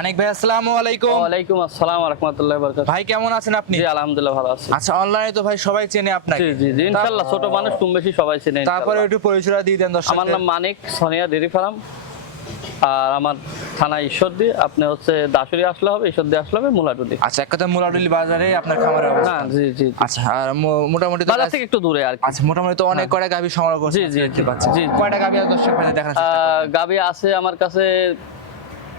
মানিক ভাই আসসালামু আলাইকুম। ওয়ালাইকুম আসসালাম ওয়া রাহমাতুল্লাহি ওয়া বারাকাতুহু। ভাই কেমন আছেন আপনি? জি আলহামদুলিল্লাহ ভালো আছি। আচ্ছা অনলাইনে তো ভাই সবাই চেনে আপনাকে। জি জি ইনশাআল্লাহ ছোট মানুষ কম বেশি সবাই চিনে তারপরে একটু পরিচয় দিয়ে দেন দর্শক আমার নাম মানিক সোনিয়া ডেরি ফার্ম। আর আমার থানা ঈশ্বরদী আপনি হচ্ছে দাসুরি আসলে হবে ঈশ্বরদী আসলে হবে মুলাটুদি আচ্ছা এক কথা মুলাডুলি বাজারে আপনার অবস্থা হ্যাঁ জি জি আচ্ছা আর মোটামুটি তো বাজার থেকে একটু দূরে আর আচ্ছা মোটামুটি তো অনেক কয়টা গাভী সংগ্রহ করছে জি, জি, দেখতে পাচ্ছি জি। কয়টা গাভী আর দর্শক ভাই দেখার চেষ্টা গাবি আছে আমার কাছে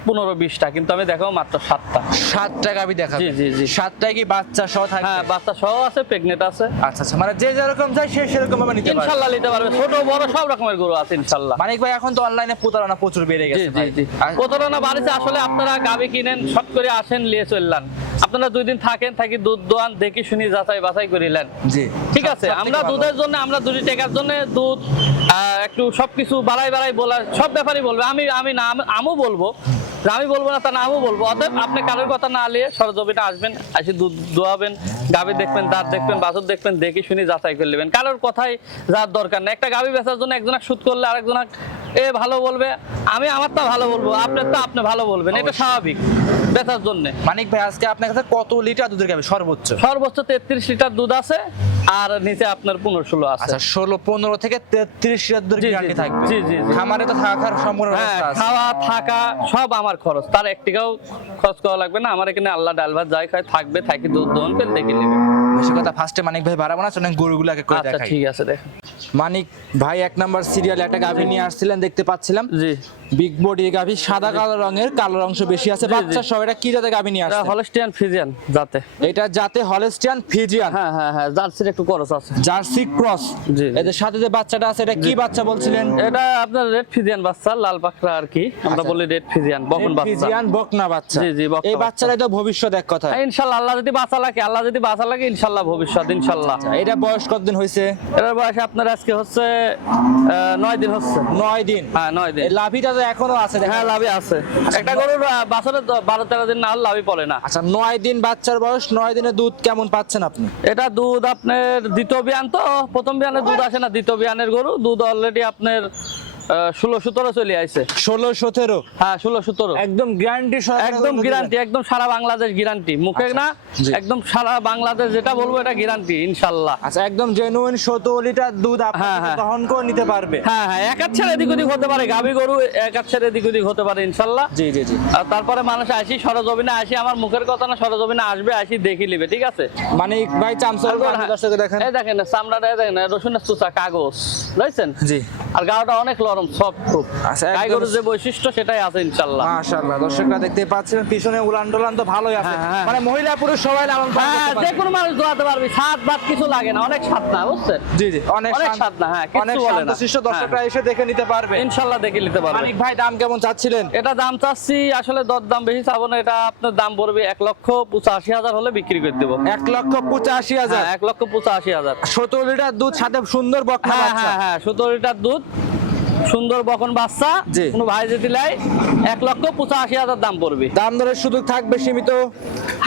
পনেরো বিশটা কিন্তু আমি দেখাবো মাত্র সাতটা। সাতটা গাভী দেখাবে। জি, জি, জি। সাতটায় কি বাচ্চা সহ থাকবে? হ্যাঁ বাচ্চা সহ আছে প্রেগনেন্ট আছে। আচ্ছা আচ্ছা মানে যে যেরকম চাই সে সেরকম ভাবে নিতে পারবে। নিতে পারবে। ছোট বড় সব রকমের গরু আছে ইনশাল্লাহ। মানিক ভাই এখন তো অনলাইনে প্রতারণা প্রচুর বেড়ে গেছে জি জি প্রতারণা বাড়িতে আসলে আপনারা গাবি কিনেন শট করে আসেন নিয়ে চললেন আপনারা দুই দিন থাকেন থাকি দুধ দোয়ান দেখি শুনি যাচাই বাছাই করিলেন জি। ঠিক আছে আমরা দুধের জন্য আমরা দুটি টাকার জন্য দুধ আহ, একটু সবকিছু বাড়াই বাড়াই বলা সব ব্যাপারই বলবে। আমি আমি না আমিও বলব। আমি বলব না, তা না আমি বলব। অতএব আপনি কারোর কথা না নিয়ে সরজমিটা আসবেন, আসি দুধ দোয়াবেন, গাভি দেখবেন, দাঁত দেখবেন, বাছুর দেখবেন, দেখে শুনে যাচাই করে নেবেন। কারোর কথাই যার দরকার নেই। একটা গাভি বেচার জন্য একজন সুদ করলে আরেকজনা এ ভালো বলবে আমি আমারটা ভালো বলব আপনার তো আপনি ভালো বলবেন এটা স্বাভাবিক বেচার জন্য। মানিক ভাই আজকে আপনার কাছে কত লিটার দুধের গাভী সর্বোচ্চ। সর্বোচ্চ তেত্রিশ লিটার দুধ আছে আর নিচে আপনার পনেরো ষোলো আছে। আচ্ছা ষোলো পনেরো থেকে তেত্রিশ লিটার দুধ গ্যারান্টি থাকবে। জি, জি। খামারে তো থাকার সম্পূর্ণ হ্যাঁ খাওয়া থাকা সব আমার খরচ। তার এক টাকাও খরচ করা লাগবে না আমার এখানে আল্লাহ ডাল ভাত যাই খায় থাকবে থাকি দুধ দহন করে দেখে নেবে। বেশি কথা ফার্স্টে মানিক ভাই বাড়াবো না চলেন গরুগুলাকে করে আচ্ছা দেখাই। ঠিক আছে মানিক ভাই এক নাম্বার সিরিয়ালে একটা গাভী নিয়ে আসছিলেন দেখতে পাচ্ছিলাম। জি। বিগ বডি গাভী সাদা কালো রঙের কালো অংশ বেশি আছে। বাচ্চা সব এটা কি জাতের গাভী নিয়ে আসছে? হলস্টিয়ান ফিজিয়ান যাতে এটা জাতে হলেস্টিয়ান ফিজিয়ান হ্যাঁ হ্যাঁ হ্যাঁ জার্সির একটু খরচ আছে। জার্সি ক্রস জি। এদের সাথে যে বাচ্চাটা আছে এটা কি বাচ্চা বলছিলেন? এটা আপনার রেড ফিজিয়ান বাচ্চা লাল পাখরা আর কি। আমরা আচ্ছা। বলি রেড ফিজিয়ান বকন বাচ্চা। ফিজিয়ান বকনা বাচ্চা। জি, জি, এই বাচ্চা। বাচ্চাটাই তো ভবিষ্যৎ এক কথা ইনশাল্লাহ আল্লাহ যদি বাঁচা লাগে আল্লাহ যদি বাঁচা লাগে ইনশাল্লাহ ভবিষ্যৎ ইনশাল্লাহ এটা বয়স কতদিন হয়েছে এটার বয়স আপনার আজকে হচ্ছে নয় দিন হচ্ছে। নয় দিন? হ্যাঁ নয় দিন। লাভিটা তো এখনও আছে হ্যাঁ লাভই আছে। একটা গরুর আহ, বাছরের বারো তেরো দিন না হলে লাভই পড়ে না। আচ্ছা নয় দিন বাচ্চার বয়স নয় দিনে দুধ কেমন পাচ্ছেন আপনি? এটা দুধ আপনার দ্বিতীয় বিয়ান তো প্রথম বিয়ানের দুধ আসে না দ্বিতীয় বিয়ানের গরু। দুধ অলরেডি আপনার ষোলো সতেরো চলে আসছে ষোলো সতেরো? হ্যাঁ ষোলো সতেরো। একদম গ্যারান্টি একদম গ্যারান্টি একদম সারা বাংলাদেশ গ্যারান্টি মুখে আচ্ছা, না একদম সারা বাংলাদেশ যেটা বলব এটা গ্যারান্টি ইনশাল্লাহ। আচ্ছা একদম জেনুইন সতেরো লিটার দুধ হ্যাঁ, হ্যাঁ। দহন করে নিতে পারবে। হ্যাঁ হ্যাঁ এক হাত ছেড়ে এদিক ওদিক হতে পারে গাভী গরু এক হাত ছেড়ে এদিক ওদিক হতে পারে ইনশাল্লাহ। জি জি জি। আর তারপরে মানুষ আসি সরজমিনে আসি আমার মুখের কথা না সরজমিনে আসবে আসি দেখি নিবে ঠিক আছে? মানে ভাই। দেখেন। এই দেখেন চামড়াটা দেখেন রসুনের চুচা কাগজ বুঝছেন? জি। আর গাওটা অনেক নরম সব খুব। আচ্ছা, গাই গরুর যে বৈশিষ্ট্য সেটাই আছে ইনশাল্লাহ। মাশাআল্লাহ দর্শকরা দেখতে পাচ্ছেন পিছনে উলান টলান তো ভালোই আছে। হ্যাঁ, হ্যাঁ। মানে মহিলা পুরুষ সবাই লালন হ্যাঁ যে কোনো মানুষ দোয়াতে পারবি স্বাদ বাদ কিছু লাগে না অনেক স্বাদ না বুঝছেন? জি জি অনেক অনেক স্বাদ না, হ্যাঁ, অনেক বলে না। দর্শকরা হ্যাঁ। এসে দেখে নিতে পারবে। ইনশাল্লাহ দেখে নিতে পারবে। মানিক ভাই দাম কেমন চাচ্ছিলেন? এটা দাম চাচ্ছি আসলে দর দাম বেশি চাবো না এটা আপনার দাম পড়বে এক লক্ষ পঁচাশি হাজার হলে বিক্রি করে দেবো। এক লক্ষ পঁচাশি হাজার? এক লক্ষ পঁচাশি হাজার। সতেরো লিটার দুধ সাথে সুন্দর হ্যাঁ হ্যাঁ হ্যাঁ সতেরো লিটার দুধ সুন্দর বকন বাচ্চা কোনো ভাই যদি লাই এক লক্ষ পঁচাশি হাজার দাম পড়বে। দাম দরের সুযোগ থাকবে সীমিত?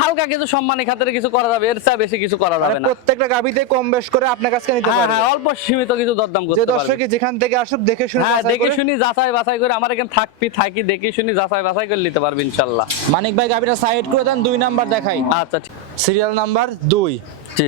হালকা কিছু সম্মানী খাতের কিছু করা যাবে এর চেয়ে বেশি কিছু করা মানে যাবে না। প্রত্যেকটা গাবিতে কম বেশ করে আপনার কাছে নিতে হ্যাঁ পারবে। হ্যাঁ অল্প সীমিত কিছু দরদাম করতে পারবে। দর্শকে যেখান থেকে আসুক দেখে শুনে হ্যাঁ দেখে শুনি যাচাই বাছাই করে আমার এখানে থাকবি থাকি দেখে শুনি যাচাই বাছাই করে নিতে পারবে ইনশাল্লাহ। মানিক ভাই গাবিটা সাইড করে দেন দুই নাম্বার দেখাই। আচ্ছা সিরিয়াল নাম্বার দুই।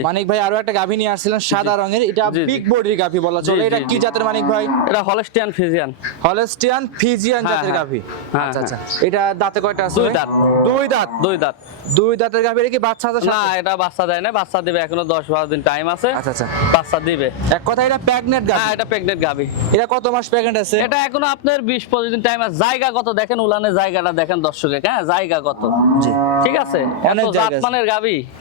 মানিক ভাই আরও একটা গাভী নিয়ে আসছিলেন সাদা রঙের। এটা। বিগ বডির গাভী বলা চলে। এটা কি জাতের মানিক ভাই? এটা হলস্টিয়ান ফিজিয়ান হলেস্টিয়ান ফিজিয়ান হ্যাঁ, জাতের হ্যাঁ। গাভী। হ্যাঁ, আচ্ছা আচ্ছা। হ্যাঁ। এটা দাঁতে কয়টা আছে দুই দাঁত। দুই দাঁত? দুই দাঁত। দুই দাঁতের গাভী এটা কি বাচ্চা আছে না এটা বাচ্চা দেয় না বাচ্চা দিবে এখনও দশ বারো দিন টাইম আছে। আচ্ছা আচ্ছা। বাচ্চা দিবে। এক কথা এটা প্রেগনেন্ট হ্যাঁ এটা প্রেগনেন্ট গাবি এটা কত মাস প্রেগনেন্ট আছে? এটা এখনও আপনার বিশ পঁচিশ দিন টাইম আছে। জায়গা কত দেখেন উলানের জায়গাটা দেখেন দর্শকে হ্যাঁ জায়গা কত? জি। ঠিক আছে? অনেক জায়গা আছে। জাতমানের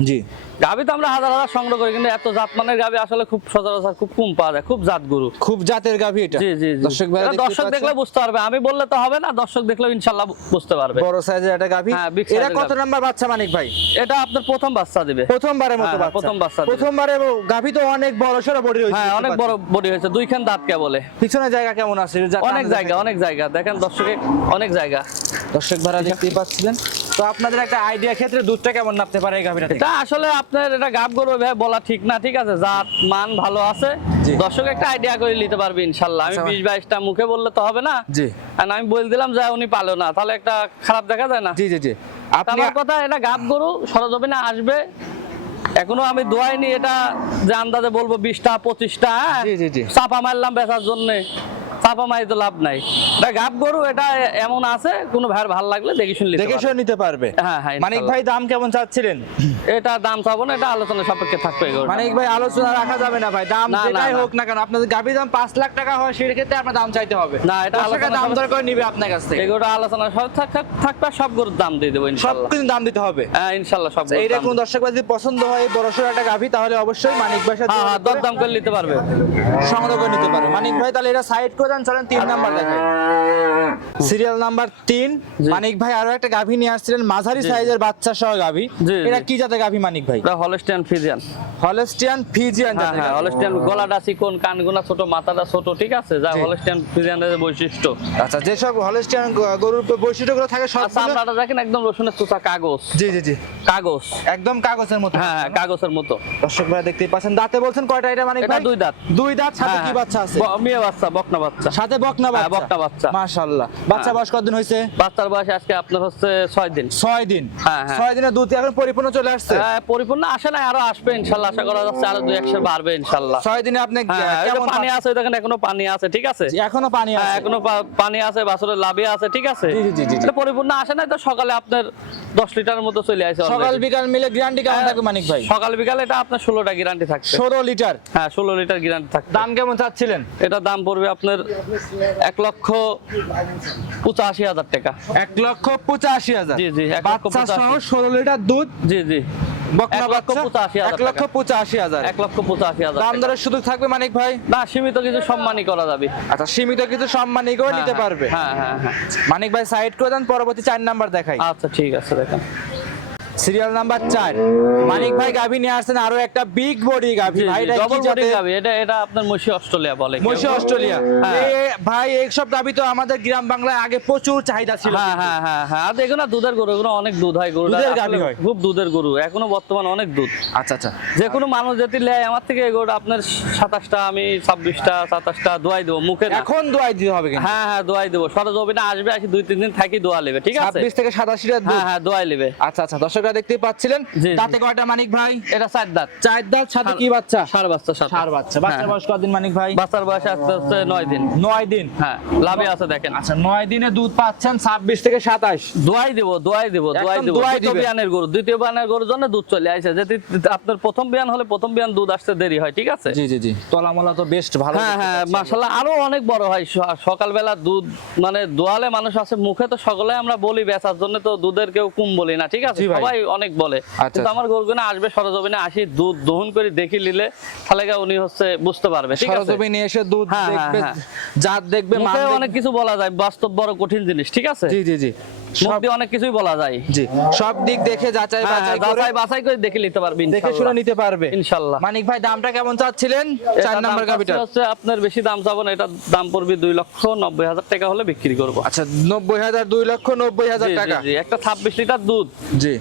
জি। গাবি তো আমরা হাজার হাজার সংগ্রহ করি কিন্তু এত জাতমানের গাবি আসলে খুব সচরাচর খুব কম পাওয়া যায় খুব জাত গরু খুব জাতের গাভী এটা। জি জি। দর্শক এটা দর্শক দেখলে বুঝতে পারবে। আমি বললে তো হবে না দর্শক দেখলেও ইনশাল্লাহ বুঝতে পারবে। বড় সাইজের একটা গাভী। হ্যাঁ, এটা কত নাম্বার বাচ্চা মানিক ভাই? এটা আপনার প্রথম বাচ্চা দিবে। প্রথমবারের মতো হ্যাঁ, বাচ্চা। প্রথম বাচ্চা প্রথমবারে গাভী তো অনেক বড় সড়ো বডি হয়েছে হ্যাঁ অনেক। বড় বডি হয়েছে দুইখান দাঁত কে বলে? পিছনে জায়গা কেমন আছে? অনেক জায়গা অনেক জায়গা। দেখেন দর্শকে অনেক জায়গা। দর্শক ভাড়া দেখতেই পাচ্ছিলেন তো আপনাদের একটা আইডিয়া ক্ষেত্রে দুধটা কেমন নাপতে পারে এই এটা আসলে আপনার এটা গাব গরু ভাই বলা ঠিক না ঠিক আছে? জাত মান ভালো আছে। দর্শক একটা আইডিয়া করে নিতে পারবে ইনশাল্লাহ। আমি আচ্ছা। বিশ বাইশটা মুখে বললে তো হবে না। জি। আর আমি বলে দিলাম যে উনি পালো না। তাহলে একটা খারাপ দেখা যায় না? জি জি জি। আপনি আমার কথা এটা গাব গরু সরজমিনে আসবে। এখনও আমি দোয়াইনি এটা যে আন্দাজে বলব বিশটা পঁচিশটা হ্যাঁ। চাপা মারলাম বেচার জন্য। চাপা মারি তো লাভ নাই। এটা গাব গরু এটা এমন আছে কোনো ভাইয়ের ভালো লাগলে দেখি শুনলি দেখে শুনে নিতে পারবে। হ্যাঁ, হ্যাঁ, মানিক ভাই দাম কেমন চাচ্ছিলেন? এটা দাম চাবো না এটা আলোচনা সাপেক্ষে থাকবে মানিক ভাই আলোচনা রাখা যাবে না ভাই দাম যেটাই হোক না কেন আপনাদের গাভী দাম পাঁচ লাখ টাকা হয় সেই ক্ষেত্রে আপনার দাম চাইতে হবে। না, এটা আলোচনা দাম দর করে নিবে আপনার কাছ থেকে। এগুলো আলোচনা সব থাক- থাক- থাকবে সব গরুর দাম দিয়ে দেবো সব কিছু দাম দিতে হবে। হ্যাঁ ইনশাল্লাহ সব গরুর এইটা কোন দর্শক যদি পছন্দ হয় বড়সড় একটা গাভী তাহলে অবশ্যই মানিক ভাই সাথে হ্যাঁ হ্যাঁ দর দাম করে নিতে পারবে। সংগ্রহ করে নিতে পারবে। মানিক ভাই তাহলে এটা সাইড করে দেন চলেন তিন নাম্বার সিরিয়াল নাম্বার তিন মানিক ভাই আরও একটা গাভী নিয়ে আসছিলেন মাঝারি সাইজের বাচ্চা সহ গাভী। এটা কি জাতের গাভী মানিক ভাই? Holstein Friesian. হলস্টিয়ান ফিজিয়ান হ্যাঁ হ্যাঁ গাভী। হলস্টিয়ান গলাটা চিকন কানগুনা ছোট মাথাটা ছোট ঠিক আছে? যা হলস্টিয়ান ফিজিয়ানের বৈশিষ্ট্য। আচ্ছা যেসব হলস্টিয়ান গরুর বৈশিষ্ট্যগুলো থাকে সব চামড়াটা দেখেন একদম রসুনের চোচা কাগজ। জি জি জি। কাগজ। একদম কাগজের মতো। হ্যাঁ হ্যাঁ কাগজের মতো। দর্শক ভাই দেখতেই পাচ্ছেন। দাঁতে বলছেন কয়টা এটা মানিক এটা ভাই? দুই দাঁত। দুই দাঁত সাথে কি। বাচ্চা আছে? মেয়ে বাচ্চা বকনা বাচ্চা। সাথে বকনা হ্যাঁ, বাচ্চা। বকনা বাচ্চা। মাশাআল্লাহ। বাচ্চা হ্যাঁ। বয়স কতদিন হয়েছে? বাচ্চার বয়স আজকে আপনার হচ্ছে ছয় দিন। ছয় দিন। হ্যাঁ, হ্যাঁ। ছয় দিনের দুধ এখন পরিপূর্ণ চলে আসছে? হ্যাঁ, পরিপূর্ণ আসে না আরও আসবে ইনশাল্লাহ আশা করা যাচ্ছে আরও দুই একশো বাড়বে ইনশাল্লাহ ছয় দিনে আপনি হ্যাঁ হ্যাঁ, কেমন পানি আছে দেখেন এখনও পানি আছে ঠিক আছে? এখনও পানি হ্যাঁ, আছে। এখনও পানি আছে বাছুরের লাভে আছে ঠিক আছে? জি, জি, জি। পরিপূর্ণ আসে না তো সকালে আপনার দশ লিটার মতো চলে আসে সকাল বিকাল মিলে গ্যারান্টি কেমন হ্যাঁ, থাকবে মানিক ভাই? সকাল বিকালে এটা আপনার ষোলোটা গ্যারান্টি থাকবে। ষোলো লিটার? হ্যাঁ ষোলো লিটার গ্যারান্টি থাকবে। দাম কেমন চাচ্ছিলেন? এটা দাম পড়বে আপনার এক লক্ষ পঁচাশি হাজার টাকা। এক লক্ষ পঁচাশি হাজার। জি, জি, বাচ্চা সহ। ষোলো লিটার দুধ। জি জি। সুযোগ থাকবে মানিক ভাই? না সীমিত কিছু সম্মানই করা যাবে। আচ্ছা সীমিত কিছু সম্মানই করে নিতে হ্যাঁ, পারবে। হ্যাঁ হ্যাঁ হ্যাঁ। মানিক ভাই সাইড করে দেন পরবর্তী চার নাম্বার দেখাই। আচ্ছা ঠিক আছে দেখেন। সিরিয়াল নাম্বার চার। মানিক ভাই গাভী নিয়ে আসছেন আরও একটা বিগ বডি গাভী। ভাই এটা ডবল বডি জাতের? এটা এটা আপনার মসি অস্ট্রেলিয়া বলে কেউ। অস্ট্রেলিয়া। হ্যাঁ। এই ভাই এইসব গাভী তো আমাদের গ্রাম বাংলায় আগে প্রচুর চাহিদা ছিল। হ্যাঁ হ্যাঁ হ্যাঁ হ্যাঁ। আর দেখো না দুধের গরু এগুলো অনেক দুধ হয়। গরু দুধের গাভী হয়। খুব দুধের গরু। এখনও বর্তমান অনেক দুধ। আচ্ছা আচ্ছা। যে কোনো মানুষ যদি নেয় আমার থেকে এই গরুটা আপনার সাতাশটা আমি ছাব্বিশটা সাতাশটা দোয়াই দেবো মুখে এখন দোয়াই দিতে হবে হ্যাঁ হ্যাঁ দোয়াই দেবো। সরজমিনে আসবে আসি দুই তিন দিন থাকি দোয়া নেবে ঠিক আছে? ছাব্বিশ থেকে সাতাশিটা হ্যাঁ হ্যাঁ দোয়াই নেবে। আচ্ছা আচ্ছা। দর্শকরা দেখতেই পাচ্ছিলেন। তাতে কয়টা মানিক ভাই? এটা চার দাঁত। চার দাঁত সাথে কি বাচ্চা? সার বাচ্চা সার বাচ্চা। বাচ্চার হ্যাঁ। বয়স কতদিন মানিক ভাই? বাচ্চার বয়স আস্তে আস্তে নয় দিন। নয় দিন? হ্যাঁ লাভে আছে দেখেন। আচ্ছা নয় দিনে দুধ পাচ্ছেন ছাব্বিশ থেকে সাতাশ দোয়াই দেবো দোয়াই দেবো দোয়াই দেবো। দ্বিতীয় বিয়ানের গরু দ্বিতীয় বিয়ানের গরুর জন্য দুধ চলে আসে। যদি আপনার প্রথম বিয়ান হলে প্রথম বিয়ান দুধ আসতে দেরি হয় ঠিক আছে? জি জি জি। তলামলা তো বেস্ট ভালো হ্যাঁ দেখতে হ্যাঁ পাচ্ছি। মাশাল্লাহ আরও অনেক বড় হয়। সকালবেলা দুধ মানে দোয়ালে মানুষ আছে মুখে তো সকলে আমরা বলি বেচার জন্য তো দুধের কেউ কম বলি না ঠিক আছে? জি সবাই অনেক বলে। আচ্ছা, কিন্তু আমার আমার কিনা আসবে সরজমিনে আসি দুধ দহন করে দেখি নিলে তাহলে উনি হচ্ছে বুঝতে পারবে ঠিক আছে? সরজমিনে এসে দুধ হ্যাঁ, হ্যাঁ, দেখবে হ্যাঁ। জাত দেখবে মান দেখবে। অনেক কিছু বলা যায় বাস্তব বড় কঠিন জিনিস ঠিক আছে? জি জি জি। দিয়ে অনেক কিছুই বলা যায়। জি সব দিক দেখে যাচাই হ্যাঁ, বাছাই যাচাই বাছাই করে দেখে নিতে পারবে দেখে শুনে নিতে পারবে। ইনশাল্লাহ। মানিক ভাই দামটা কেমন চাচ্ছিলেন? চার এটার নাম্বার দাম হচ্ছে আপনার বেশি দাম চাবো না এটা দাম পড়বে দুই লক্ষ নব্বই হাজার টাকা হলে বিক্রি করব। আচ্ছা নব্বই হাজার দুই লক্ষ নব্বই হাজার টাকা। জি, একটা ছাব্বিশ লিটার দুধ। জি।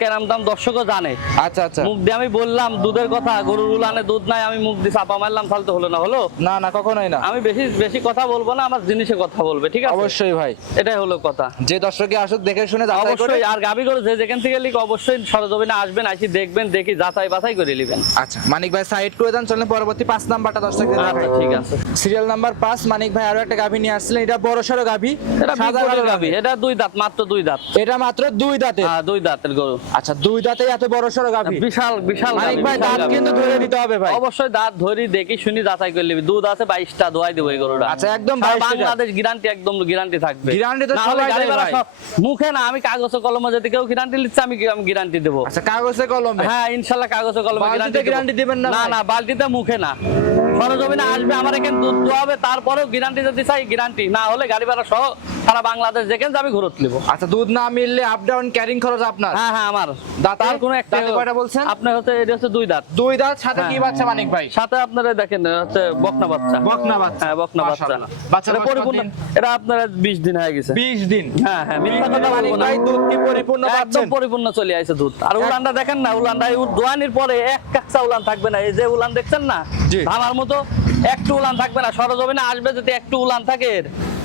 কেরাম দাম দর্শকও জানে। আচ্ছা আচ্ছা। মুখ দিয়ে আমি বললাম দুধের কথা গরুর উলানে দুধ নাই আমি মুখ দিয়ে চাপা মারলাম তাহলে তো হলো না হলো? না না কখনোই না। আমি বেশি বেশি কথা বলব না আমার জিনিসে কথা বলবে ঠিক আছে? অবশ্যই ভাই। এটাই হলো কথা। যে দর্শকে আসুক দেখে শুনে করে। অবশ্যই। আর গাবি করে যে যেখান থেকে লিখ অবশ্যই সরজমিনে আসবেন আসি দেখবেন দেখি যাচাই বাছাই করে নেবেন। আচ্ছা মানিক ভাই সাইড করে দেন চলেন পরবর্তী পাঁচ নাম্বারটা দর্শকদের আচ্ছা ঠিক আছে। সিরিয়াল নাম্বার পাঁচ মানিক ভাই আরও একটা গাভী নিয়ে আসছিলেন এটা বড় সড়ো গাভী এটা বিগ গাবি এটা দুই দাঁত মাত্র দুই দাঁত। এটা মাত্র দুই দাঁতে। হ্যাঁ দুই দাঁতের গরু। আচ্ছা দুই দাঁতে এত বড় সড়ো গাভী বিশাল বিশাল মানিক ভাই দাঁত কিন্তু ধরে নিতে হবে ভাই। অবশ্যই দাঁত ধরি দেখি শুনি যাচাই করে নিবি। দুধ আছে বাইশটা দোয়াই দেবো এই গরুটা। আচ্ছা, একদম সারা 22 লিটার। বাংলাদেশ গ্যারান্টি একদম গ্যারান্টি থাকবে। Guarantee তো সবাই গাড়ি ভাড়া সব মুখে না আমি কাগজে কলমে যদি কেউ গ্যারান্টি দিচ্ছে আমি আমি গ্যারান্টি দেবো। আচ্ছা কাগজে কলমে? হ্যাঁ ইনশাল্লাহ কাগজে কলমে গ্যারান্টি গ্যারান্টি দেবেন না না বালতিতে মুখে না। আসবে আমার এখানে দুধ দোয়াবে তারপরেও গ্যারান্টি যদি চাই গ্যারান্টি না হলে গাড়ি ভাড়া সহ সারা বাংলাদেশ যেখানে ঘুরত নিব। আচ্ছা দুধ না মিললে আপ ডাউন ক্যারিং খরচ আপনার? হ্যাঁ হ্যাঁ আমার। দাঁতে? তার কোনো একটা কয়টা বলছেন? আপনার হচ্ছে এটা হচ্ছে দুই দাঁত। দুই দাঁত সাথে কি হ্যাঁ। বাচ্চা মানিক ভাই? সাথে আপনারা দেখেন হচ্ছে বকনা বাচ্চা। বকনা বাচ্চা। হ্যাঁ বকনা বাচ্চা। পরিপূর্ণ এটা আপনার 20 দিন হয়ে গেছে। 20 দিন? হ্যাঁ হ্যাঁ মিথ্যা কথা বলব না দুধ কি পরিপূর্ণ একদম পরিপূর্ণ চলে আসে দুধ। আর উলানটা দেখেন না উলানটা দোয়ানির পরে এক কাঁচা উলান থাকবে না। এই যে উলান দেখছেন না? জি। আমার মতো একটু উলান থাকবে না সরজমিনে আসবে যদি একটু উলান থাকে।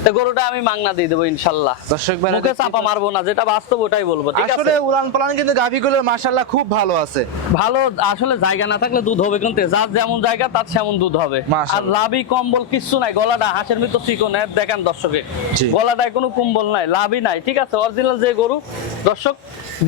তো গরুটা আমি মাংনা দিয়ে দেবো ইনশাল্লাহ। দর্শক মুখে চাপা মারবো না যেটা বাস্তব ওটাই বলব ঠিক আসলে উলান পালান কিন্তু গাভিগুলোর মাশাআল্লাহ খুব ভালো আছে। ভালো আসলে জায়গা না থাকলে দুধ হবে কিন্তু যার যেমন জায়গা তার সেমন দুধ হবে। আর লাভি কম্বল কিচ্ছু নাই গলাটা হাঁসের মতো চিকন দেখেন দর্শকে। গলাটায় কোনো কম্বল নাই লাভই নাই ঠিক আছে? অরিজিনাল যে গরু দর্শক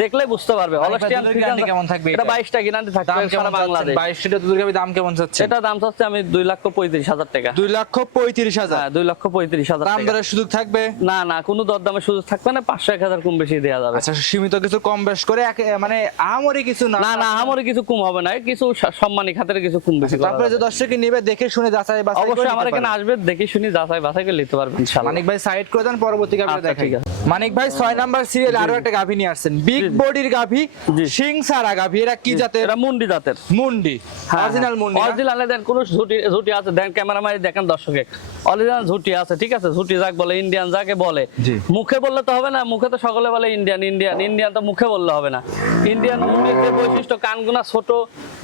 দেখলে বুঝতে পারবে। Friesian guarantee কেমন থাকবে এটা এটা? বাইশটা গ্যারান্টি থাকবে সারা বাংলাদেশ বাংলাদেশ। 22 লিটার দুধের গাভি দাম কেমন চাচ্ছে এটা দাম চাচ্ছে আমি দুই লক্ষ পঁয়ত্রিশ হাজার টাকা। 2 লক্ষ 35 হাজার। হ্যাঁ দুই লক্ষ পঁয়ত্রিশ হাজার দাম টাকা দরের সুযোগ থাকবে? না না কোনো দরদামের সুযোগ থাকবে না পাঁচশো এক হাজার কম বেশি দেওয়া যাবে। আচ্ছা সীমিত কিছু কম বেশ করে মানে আমরি কিছু না না আমারও কিছু কম হবে না কিছু সম্মানী খাতের কিছু কম বেশি তারপরে যে দর্শক নিবে দেখে শুনে যাচাই বাছাই অবশ্যই আমার এখানে আসবে দেখে শুনি যাচাই বাছাই করে নিতে পারবেন ইনশাআল্লাহ। মানিক ভাই সাইড করে দেন পরবর্তী গাভি আচ্ছা, দেখাই। মানিক ভাই নাম্বার সিরিয়াল আরও একটা গাভি নিয়ে আসছেন। বিগ। বডির গাভি সিং সারা গাভি এরা কি জাতের? এটা মুন্ডি জাতের। মুন্ডি। অরিজিনাল মুন্ডি অরিজিনাল দেন কোন ঝুটি ঝুটি আছে দেন ক্যামেরাম্যান দেখেন দর্শকে। অরিজিনাল ঝুটি আছে ঠিক আছে ঝুটি যাক বলে ইন্ডিয়ান যাকে বলে। মুখে বললে তো হবে না মুখে তো সকলে বলে ইন্ডিয়ান ইন্ডিয়ান ইন্ডিয়ান তো মুখে বললে হবে না। ইন্ডিয়ান মুন্ডির যে বৈশিষ্ট্য কানগুনা ছোট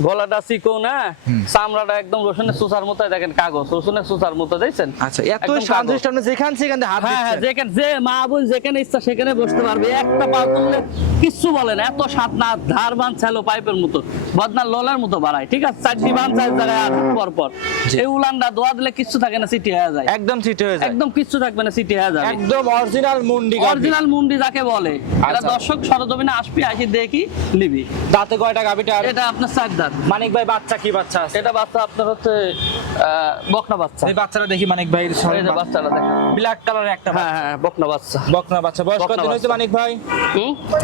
গলাটা চিকন হ্যাঁ? চামড়াটা একদম রসুনের সুসার মতো দেখেন কাগজ রসুনের সুসার মতো দেখছেন? আচ্ছা এত যেখান সেখান হাত হ্যাঁ হ্যাঁ যেখানে যে মা বোন যেখানে ইচ্ছা সেখানে বসতে পারবে। একটা পা তুললে কিচ্ছু বলে না এত সাত না ধার বান ছেলো পাইপের মতো বদনা লোলের মতো বাড়ায় ঠিক আছে? চারটি বান চার জায়গায় পর পর এই উলানটা দোয়া দিলে কিচ্ছু থাকে না সিটি হয়ে যায়। একদম চিটে হয়ে যায়। একদম কিচ্ছু থাকবে না সিটি হয়ে যাবে একদম অরিজিনাল মুন্ডি অরিজিনাল মুন্ডি যাকে বলে। এটা আচ্ছা। দর্শক সরজমিনে আসবি আসি দেখি নিবি। দাঁতে কয়টা আর? এটা আপনার চার দাঁত মানিক ভাই বাচ্চা কি বাচ্চা এটা বাচ্চা আপনার হচ্ছে বকনা বাচ্চা। এই বাচ্চাটা দেখি মানিক ভাই এই যে বাচ্চাটা দেখেন। ব্ল্যাক কালারের একটা হ্যাঁ হ্যাঁ বকনা বাচ্চা। বকনা বাচ্চা। বয়স কতদিন হয়েছে মানিক ভাই?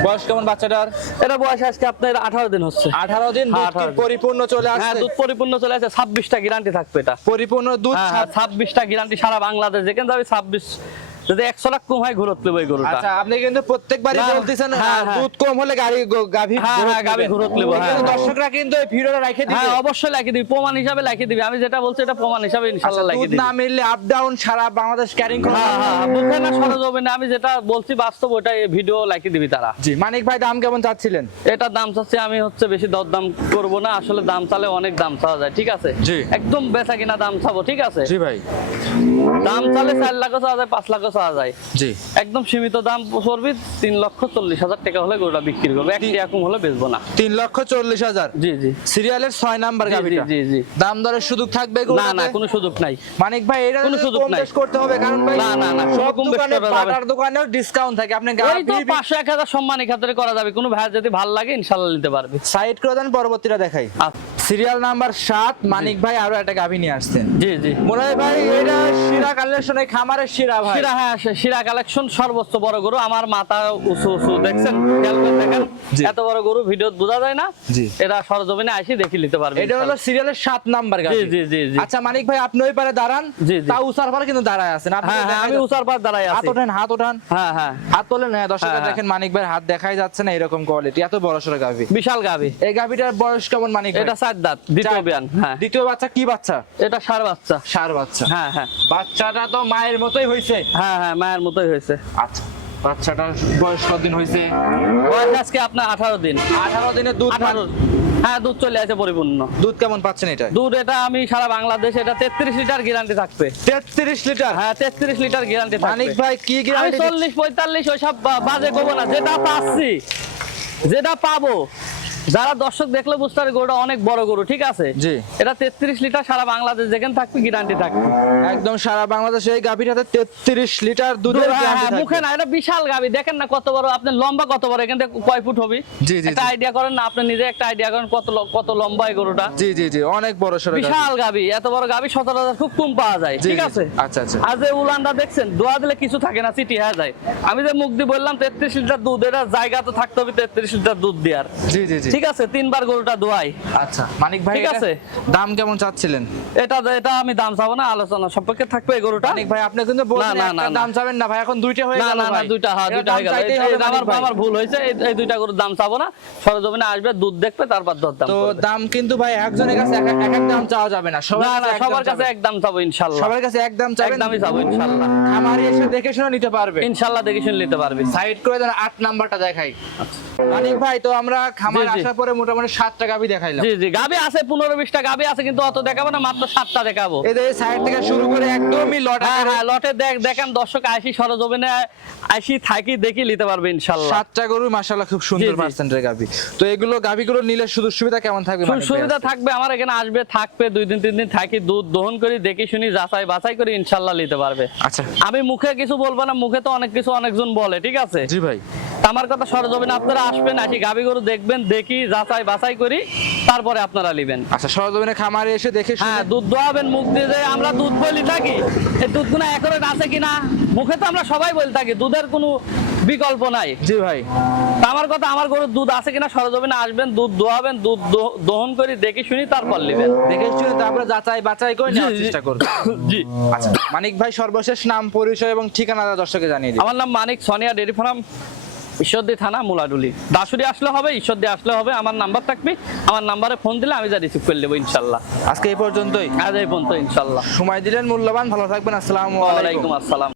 বয়স কেমন বাচ্চাটার? এটা বয়স আজকে আপনার আঠারো দিন হচ্ছে। আঠারো দিন হ্যাঁ, দুধ 18 দিন। পরিপূর্ণ চলে হ্যাঁ আসছে? দুধ পরিপূর্ণ চলে আসে ছাব্বিশটা গ্যারান্টি থাকবে এটা। পরিপূর্ণ দুধ হ্যাঁ, ছাপ- ছাব্বিশটা গ্যারান্টি সারা বাংলাদেশ। যেখানে যাবে ছাব্বিশ যদি একশো লাখ কম হয় ঘুরত এই গরুটা। আচ্ছা আপনি কিন্তু প্রত্যেকবারই বলতেছেন হ্যাঁ, হ্যাঁ। দুধ কম হলে গাড়ি গাভী হ্যাঁ, গাভী ঘুরত এই হ্যাঁ, হ্যাঁ। দর্শকরা কিন্তু এই ভিডিওটা রেখে দিবে। হ্যাঁ অবশ্যই দিবি প্রমাণ হিসাবে দিবি। আমি যেটা বলছি এটা প্রমাণ হিসাবে আচ্ছা, দুধ দিবি। না মিললে আপ ডাউন সারা বাংলাদেশ ক্যারিং করে হ্যাঁ না না। আমি যেটা বলছি বাস্তব ওটাই ভিডিও লাগিয়ে দিবি তারা। জি মানিক ভাই দাম কেমন চাচ্ছিলেন? এটা দাম চাচ্ছি আমি হচ্ছে বেশি দর দাম করব না। আসলে দাম চালে অনেক দাম চাওয়া যায় ঠিক আছে। একদম বেচা কিনা দাম চাবো ঠিক আছে? জি ভাই। দাম চালে চার লাখও চাওয়া যায় পাঁচ লাখও চাওয়া যায়। জি। একদম সীমিত দাম পড়বে তিন লক্ষ চল্লিশ হাজার টাকা হলে গরুটা বিক্রি করব। এক এরকম হলে বেচবো না। তিন লক্ষ চল্লিশ হাজার? জি জি। সিরিয়ালের ছয় নাম্বার জি, জি জি দাম দরের সুযোগ থাকবে না না কোনো সুযোগ নাই। মানিক ভাই এটা কোনো সুযোগ নাই। করতে হবে কারণ ভাই না, না, না, সব দোকানে করা যাবে দোকানেও ডিসকাউন্ট থাকে। আপনি ওই তো গাভী পাঁচশো এক হাজার সম্মানী খাতিরে করা যাবে। কোনো ভাই যদি ভালো লাগে ইনশাল্লাহ নিতে পারবে। সাইড করে দেন পরবর্তীটা দেখাই। আচ্ছা, সিরিয়াল নাম্বার সাত মানিক ভাই আরও একটা গাভী নিয়ে আসছেন। জি জি। হয় ভাই এটা শিরা কালেকশনে খামারের শিরা ভাই। শিরা হ্যাঁ শিরা কালেকশন সর্বোচ্চ বড় গরু। আমার মাথা উঁচু উঁচু দেখছেন? খেয়াল করে দেখেন? এত বড় গরু ভিডিও বোঝা যায় না। এরা সরজমিনে আসি দেখি নিতে পারবে এটা হলো সিরিয়ালের সাত নাম্বার জি, জি, জি। আচ্ছা মানিক ভাই আপনি ওই পারে দাঁড়ান। তা উসার পারে কিন্তু দাঁড়ায় আছেন। আপনি হ্যাঁ হ্যাঁ আমি দাঁড়াই হাত আছি। ওঠেন হাত ওঠান। হ্যাঁ হ্যাঁ। হাত তোলেন হ্যাঁ দর্শকরা হ্যাঁ। দেখেন মানিক ভাই হাত দেখাই যাচ্ছে না এরকম কোয়ালিটি এত বড় সড়ো গাভী। বিশাল গাভি। এই গাভীটার বয়স কেমন মানিক ভাই? এটা চার দাঁত দ্বিতীয় বিয়ান হ্যাঁ। দ্বিতীয় বাচ্চা কি বাচ্চা? এটা সার বাচ্চা। সার বাচ্চা। হ্যাঁ হ্যাঁ। বাচ্চাটা তো মায়ের মতোই হয়েছে হ্যাঁ হ্যাঁ মায়ের মতোই হয়েছে। আচ্ছা বাচ্চাটার বয়স কতদিন হয়েছে? বয়স আজকে আপনার আঠারো দিন। আঠারো দুধ আঠারো হ্যাঁ দুধ চলে পরিপূর্ণ। দুধ কেমন পাচ্ছেন এটা দুধ এটা আমি সারা বাংলাদেশে এটা তেত্রিশ লিটার গ্যারান্টি থাকবে। তেত্রিশ লিটার? হ্যাঁ তেত্রিশ লিটার গ্যারান্টি মানিক ভাই কি গ্যারান্টি চল্লিশ পঁয়তাল্লিশ ওইসব বা- বাজে না যেটা পাচ্ছি যেটা পাবো। যারা দর্শক দেখলে বুঝতে পারে গরুটা অনেক বড় গরু ঠিক আছে? জি। এটা তেত্রিশ লিটার সারা বাংলাদেশ যেখানে থাকবে গ্যারান্টি থাকবে। একদম সারা বাংলাদেশে এই গাভীটাতে তেত্রিশ লিটার দুধের হ্যাঁ, হ্যাঁ। মুখে না এটা বিশাল গাবি দেখেন না কত বড় আপনার লম্বা কত বড় এখান থেকে কয় ফুট হবে? জি, জি, একটা আইডিয়া করেন না আপনি নিজে একটা আইডিয়া করেন কত কত লম্বা এই গরুটা। জি জি জি অনেক বড় গাভী। বিশাল গাবি এত বড় গাবি সতেরো হাজার খুব কম পাওয়া যায় ঠিক আছে? আচ্ছা, আচ্ছা। আর যে উলানটা দেখছেন দোয়া দিলে কিছু থাকে না সিটি হয়ে যায়। আমি যে মুখ দিয়ে বললাম তেত্রিশ লিটার দুধ এটা জায়গা তো থাকতে হবে তেত্রিশ লিটার দুধ দেওয়ার। জি জি জি। ঠিক আছে তিনবার গরুটা দোয়াই আচ্ছা মানিক ভাই ঠিক আছে। দাম কেমন চাচ্ছিলেন? এটা এটা আমি দাম চাবো না আলোচনা সম্পর্কে থাকবে এই গরুটা। মানিক ভাই আপনি কিন্তু বলছেন একটা। দাম চাবেন না ভাই এখন দুইটা হয়ে গেল না না দুইটা হ্যাঁ দুইটা হয়ে গেল। আমার আমার ভুল হয়েছে এই- দুইটা গরুর দাম চাবো না। সরজমিনে আসবে দুধ দেখবে তারপর দর দাম তো দাম কিন্তু ভাই একজনের কাছে এক এক- দাম চাওয়া যাবে না সবার কাছে সবার কাছে এক দাম চাবো ইনশাল্লাহ। সবার কাছে এক দাম চাবেন? একদমই চাবো ইনশাল্লাহ। খামারি এসে দেখে শুনে নিতে পারবে। ইনশাল্লাহ দেখে শুনে নিতে পারবি। সাইড করে দেন আট নাম্বারটা দেখাই। মানিক ভাই তো আমরা খামার। আসার পরে মোটামুটি সাতটা গাবি দেখাইলাম। জি জি গাবি আছে পনেরো বিশটা গাবি আছে কিন্তু অত দেখাবো না মাত্র সাতটা দেখাবো। এদের সাইড থেকে শুরু করে একদমই লট হ্যাঁ হ্যাঁ লটে দেখ দেখেন দর্শক আইসি সরজমিনে আইসি থাকি দেখি নিতে পারবে ইনশাল্লাহ। সাতটা গরু মাশাআল্লাহ খুব সুন্দর। পার্সেন্টের গাবি তো এগুলো গাবিগুলো নিলে সুযোগ সুবিধা কেমন থাকবে ভাই? সুবিধা থাকবে আমার এখানে আসবে থাকবে দুই দিন তিন দিন থাকি দুধ দহন করি দেখি শুনি যাচাই বাছাই করে ইনশাল্লাহ নিতে পারবে। আচ্ছা। আমি মুখে কিছু বলব না মুখে তো অনেক কিছু অনেকজন বলে ঠিক আছে? জি ভাই। আমার কথা সরজমিনে আপনারা আসবেন আসি গাবি গরু দেখবেন দেখি যাচাই বাছাই করি তারপরে আপনারা নেবেন। আচ্ছা সরজমিনে খামারে এসে দেখে শুনে হ্যাঁ দুধ দোয়াবেন মুখ দিয়ে যে আমরা দুধ বলি থাকি এই দুধগুলো একরে আছে কিনা? মুখে তো আমরা সবাই বলে থাকি দুধের কোনো বিকল্প নাই। জি ভাই। আমার কথা আমার গরুর দুধ আছে কিনা সরজমিনে আসবেন দুধ দোয়াবেন দুধ দহন করি দেখি শুনি তারপর নেবেন। দেখে শুনে তারপরে যাচাই বাছাই করে নেওয়ার চেষ্টা করবে। জি। আচ্ছা মানিক ভাই সর্বশেষ নাম পরিচয় এবং ঠিকানা দর্শকে জানিয়ে দিন। আমার নাম মানিক সোনিয়া ডেরি ফার্ম ঈশ্বরদী থানা মুলাডুলি। দাসুরি আসলে হবে ঈশ্বরদী আসলে হবে আমার নাম্বার থাকবে। আমার নাম্বারে ফোন দিলে আমি যা রিসিভ করে নেব ইনশাল্লাহ। আজকে এই পর্যন্তই। আজ এই পর্যন্ত ইনশাল্লাহ। সময় দিলেন মূল্যবান ভালো থাকবেন আসসালামু আলাইকুম। আসসালাম।